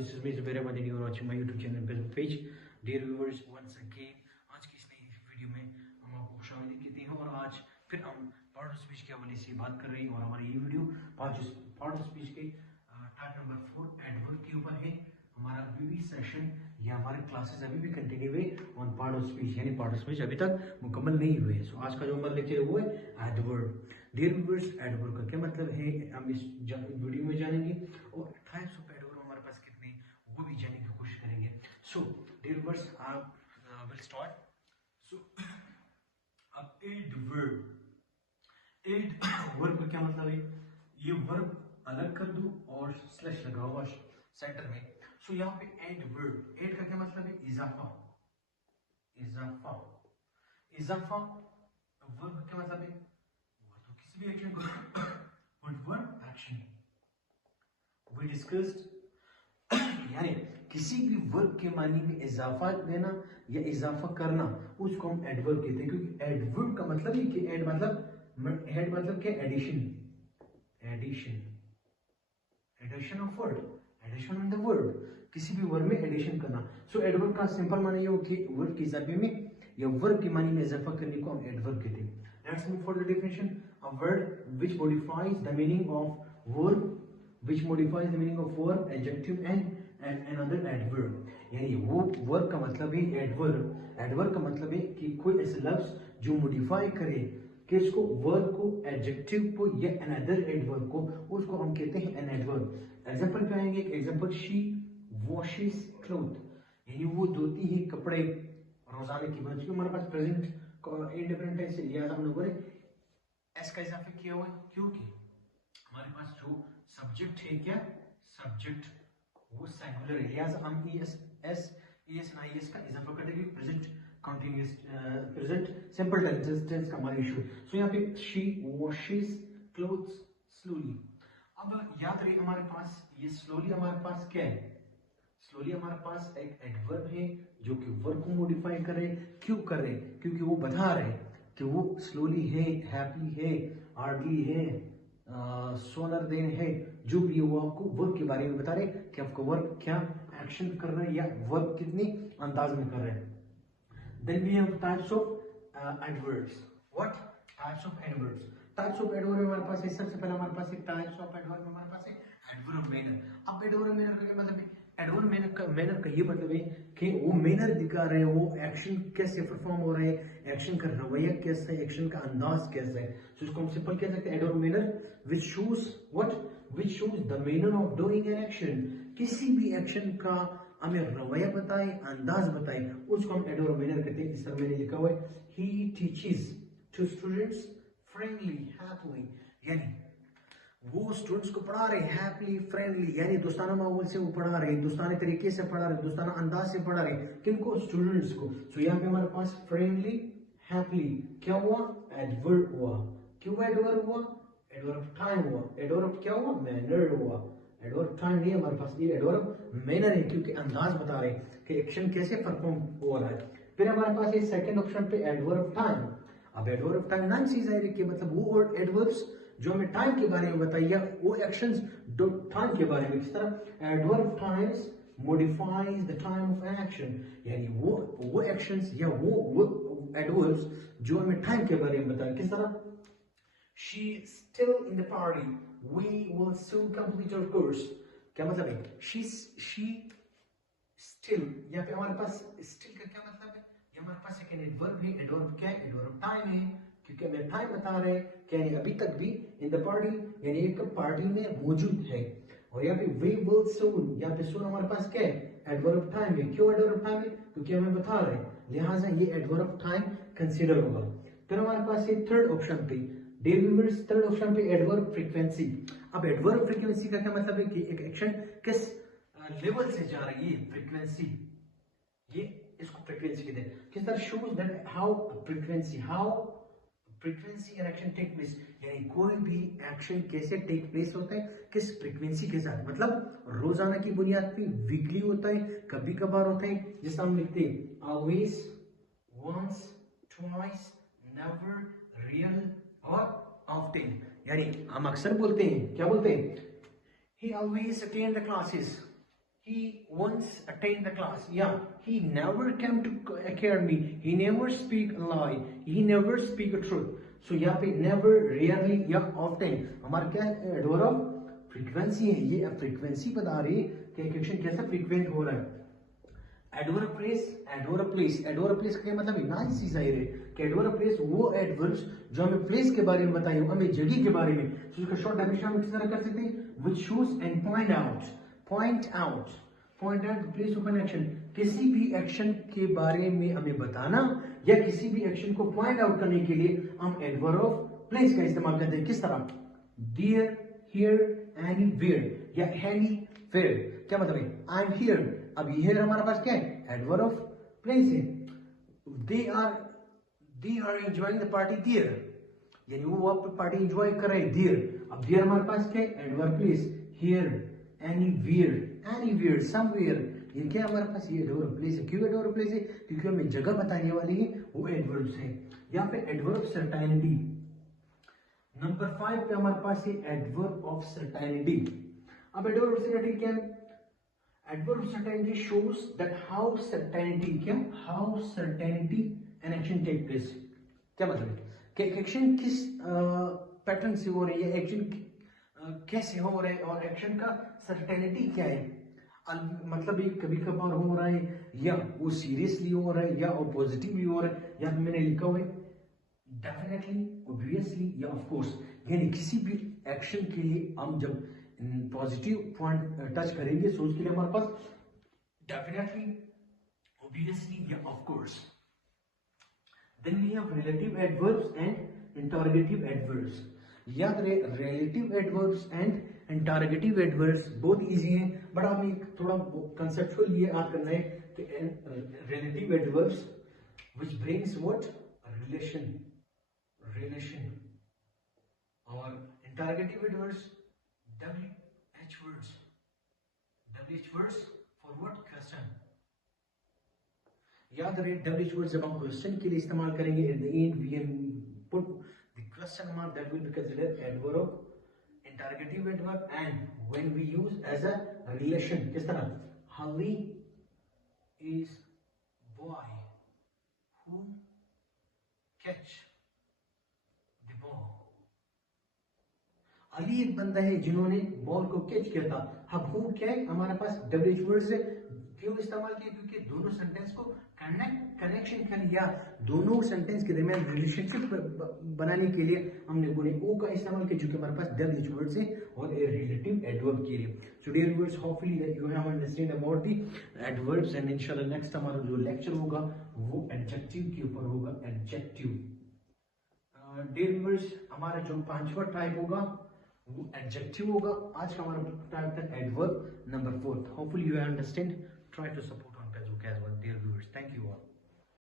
this is me Zubair Ahmed and you are watching my YouTube channel Facebook page. Dear viewers, once again आज की इस नई video में हम आपको खुशामदीद कहते हैं और आज फिर हम पार्ट ऑफ स्पीच के हवाले से बात कर रहे हैं और हमारी ये वीडियो पार्ट ऑफ स्पीच के टाइप नंबर 4 एडवर्ब के ऊपर है। हमारा अभी भी सेशन या हमारे क्लासेस अभी भी कंटिन्यू है ऑन पार्ट ऑफ स्पीच, यानी पार्ट ऑफ स्पीच अभी तक मुकम्मल नहीं हुए। सो आज का जो हमारा लेक्चर है वो है एडवर्ब। डियर व्यूअर्स, एडवर्ब का क्या मतलब है हम इस वीडियो में जानेंगे और टाइप्स ऑफ एडवर्ब हमारे पास कितने वो भी जानने की कोशिश करेंगे। सो डियर व्यूअर्स, आप विल स्टार्ट। सो अब एडवर्ब का क्या मतलब है? ये वर्ब अलग कर दूं और स्लैश लगा हुआ सेंटर में। सो यहाँ पे एडवर्ब, एड का क्या मतलब है? इजाफा। वर्ब का क्या मतलब है? तो किसी भी एक्शन को वर्ब एक्शन वी डिस्कस्ड यानी किसी भी वर्ब के मानी में इजाफा देना या इजाफा करना उसको हम एडवर्ब कहते हैं, क्योंकि एडवर्ब का मतलब है कि एड मतलब क्या? Addition of word, addition of the word, किसी भी वर्ड में एडिशन करना। सो एडवर्ब का सिंपल माना ये हो कि वर्ड के इजाफे में या वर्ब के मानी में इजाफा करने को हम एडवर्ब कहते हैं। Let's move for the definition. A word which modifies the meaning of verb, adjective and another adverb, यानी वो वर्ब का मतलब है एडवर्ब। एडवर्ब का मतलब है कि कोई ऐसा लफ्ज जो मॉडिफाई करे किसको? वर्ब को, एडजेक्टिव को या अनदर एडवर्ब को, उसको हम कहते हैं एन एडवर्ब। एग्जांपल पे आएंगे। एग्जांपल, शी वॉशेस क्लोथ, यानी वो धोती है कपड़े रोजाना की बात। हमारे पास प्रेजेंट इंडिफरेंट टेंस है, लिहाजा हमने बोले एस का इजाफा किया हुआ है, क्योंकि हमारे पास जो सब्जेक्ट है क्या? सब्जेक्ट वो सिंगुलर है, लिहाजा हम एस ना एस का इजाफा करेंगे present continuous present simple tense का हमारा इशू। सो यहाँ पे शी वॉशेस क्लोथ्स स्लोली। अब याद रहे हमारे पास ये स्लोली हमारे पास क्या है? स्लोली हमारे पास एक एडवर्ब है जो कि वर्ब को मॉडिफाई करे। क्यों करे? क्योंकि वो बता रहे कि वो स्लोली है, हैप्पी है, हार्डली है, सोनर देन है, जो भी वो आपको वर्ब के बारे में बता रहे कि आपको वर्ब क्या एक्शन कर रहे हैं या वर्ब कितनी अंदाज में कर रहे हैं। Then we have types of adverbs. What types of adverbs? Types of adverb हमारे पास है। सबसे पहले हमारे पास है types of adverb हमारे पास है adverb manner। अब adverb manner का क्या मतलब है? adverb manner का ये मतलब है कि वो मैनर दिखा रहे हैं, वो एक्शन कैसे परफॉर्म हो रहे हैं, एक्शन का रवैया कैसा है, एक्शन का अंदाज कैसा है। तो इसको हम सिंपल कह सकते हैं adverb manner which shows what? Which shows the manner of doing an action। किसी भी एक्शन का हमें रवैया बताए, अंदाज बताए, उसको हम एडवर्ब मैनर कहते हैं। इस तरह मैंने लिखा हुआ है, he teaches to students friendly, happily, यानी वो स्टूडेंट्स को पढ़ा रहे हैप्पीली, फ्रेंडली, यानी दोस्ताना माहौल से वो पढ़ा रहे, दोस्ताना तरीके से पढ़ा रहे, दोस्ताना अंदाज से पढ़ा रहे। किनको? स्टूडेंट्स को। सो यहाँ पे हमारे पास फ्रेंडली, हैप्पीली क्या हुआ? एडवर्ब हुआ। क्यों एडवर्ब हुआ? एडवर्ब टाइम हुआ। एडवर्ब क्या हुआ? मैनर हुआ। एडवर्ब टाइम नहीं हमारे पास, ये एडवर्ब मैनर है, क्योंकि अंदाज बता रहे कि एक्शन कैसे परफॉर्म हो रहा है। फिर हमारे पास ये सेकंड ऑप्शन पे एडवर्ब टाइम। अब एडवर्ब टाइम नाम से जाहिर है मतलब वो एडवर्ब्स जो हमें टाइम के बारे में बताइए, वो एक्शंस जो टाइम के बारे में। किस तरह? Adverb times modifies the time of action, यानी वो एक्शंस या वो एडवर्ब्स जो हमें टाइम के बारे में बताए। किस तरह? She is still in the party. We will soon complete our course. क्या मतलब है? She still, यहाँ पे हमारे पास still का क्या मतलब है? ये हमारे पास एक एडवर्ब है। एडवर्ब क्या है? एडवर्ब टाइम है, क्योंकि हमें टाइम बता रहे हैं कि यानी अभी तक भी in the party, यानी एक पार्टी में मौजूद है। और यहाँ पे we will soon, यहाँ पे soon हमारे पास क्या है? एडवर्ब टाइम है। क्यों एडवर्ब टाइम है? क्योंकि हमें बता रहे हैं, लिहाजा ये एडवर्ब टाइम कंसीडर होगा। फिर हमारे पास ये थर्ड ऑप्शन पे थर्ड ऑप्शन पे एडवर्ब फ्रीक्वेंसी। अब एडवर्ब फ्रीक्वेंसी का क्या मतलब है कि एक एक्शन किस लेवल से जा रही है, फ्रीक्वेंसी, ये इसको फ्रीक्वेंसी कहते हैं। किस तरह? Shows that how frequency an action take place, यानी कोई भी एक्शन कैसे टेक प्लेस होता है, किस फ्रीक्वेंसी के साथ, मतलब रोजाना की बुनियाद पे, वीकली होता है, कभी कभार होता है। जैसा हम लिखते हैं always, once, twice, never, real और ऑफ्टन, यानी हम अक्सर बोलते हैं, क्या बोलते हैं? He always attend the classes. he once attended the class, yeah, he never came to academy, he never speak a lie, he never speak a truth. So यहाँ पे never, rarely या often हमारा क्या एडवर्ब ऑफ फ्रीक्वेंसी है, ये frequency बता रही है कि एक एक्शन कैसा फ्रीक्वेंट हो रहा है। Adverb place, adverb place, adverb place का मतलब इतना ही जाहिर है कि एडवर्ब प्लेस वो एडवर्ब्स जो हमें प्लेस के बारे में बताई हो, हमें जगह के बारे में, तो उसका शॉर्ट डेफिनेशन हम किस तरह कर सकते हैं, which shows and point out, point out, point out place of an action, किसी भी एक्शन के बारे में हमें बताना या किसी भी एक्शन को पॉइंट आउट करने के लिए हम एडवर्ब ऑफ प्लेस का इस्तेमाल करते हैं। किस तरह, देयर, हियर, एनीवेयर या एनीवेयर। क्या मतलब है, आई एम हियर, अब हियर हमारे पास क्या है, एडवर्ब ऑफ प्लेस है। They are enjoying the party there, यानी वो पार्टी एंजॉय कर रहे हैं देयर। अब देयर हमारे पास क्या है, adverb place, here, anywhere, anywhere, somewhere, ये क्या हमारे पास, ये एडवर्ब प्लेस है। क्यों एडवर्ब प्लेस है, क्योंकि हमें जगह बताने वाली है, वो एडवर्ब्स है। यहाँ पे एडवर्ब सर्टेनिटी नंबर 5 पे हमारे पास है एडवर्ब ऑफ सर्टेनिटी। अब एडवर्ब ऑफ सर्टेनिटी क्या है, adverb of certainty shows that how certainty क्या, how certainty an action take place। क्या मतलब है कि एक्शन किस पैटर्न से हो रही है, एक्शन कैसे हो रहा है और एक्शन का सर्टेनिटी क्या है। मतलब ये कभी कभार हो रहा है या वो सीरियसली हो रहा है या वो पॉजिटिवली हो रहा है, या मैंने लिखा हुआ है डेफिनेटली, ऑब्वियसली या ऑफ कोर्स। यानी किसी भी एक्शन के लिए हम जब पॉजिटिव पॉइंट टच करेंगे तो उसके लिए हमारे पास डेफिनेटली, ऑब्वियसली या of course. Then we have relative adverbs and interrogative adverbs. याद रहे, relative adverbs and interrogative adverbs बहुत इजी हैं, बट हमें एक थोड़ा कंसेप्चुअल ये याद करना है कि relative adverbs which brings what, relation, relation, और interrogative adverbs WH words, WH words for what, question। याद रहे WH words जब हम क्वेश्चन के लिए इस्तेमाल करेंगे, at the end we put the question mark, that will be considered adverb of interrogative adverb। and when we use as a relation, किस तरह, Ali is boy who catch the ball। Ali एक बंदा है जिन्होंने बॉल को catch किया था। अब हु क्या है हमारे पास, WH वर्ड से क्यों इस्तेमाल किया, क्योंकि दोनों सेंटेंस को कनेक्शन कर लिया, दोनों सेंटेंस के दरमियान रिलेशनशिप बनाने के लिए हमने बोले ओ का इस्तेमाल किया, जो कि हमारे पास WH वर्ड से और ए रिलेटिव एडवर्ब के लिए। So dear viewers, hopefully that you have understand about the adverbs, and इंशाल्लाह नेक्स्ट हमारा जो लेक्चर होगा वो एडजेक्टिव के ऊपर होगा, एडजेक्टिव। डियर व्यूअर्स, हमारा जो 5वां टाइप होगा वो एडजेक्टिव होगा। आज का हमारा टाइप था adverb number 4। Hopefully you understand, try to support on का जो casual. Dear viewers, thank you all.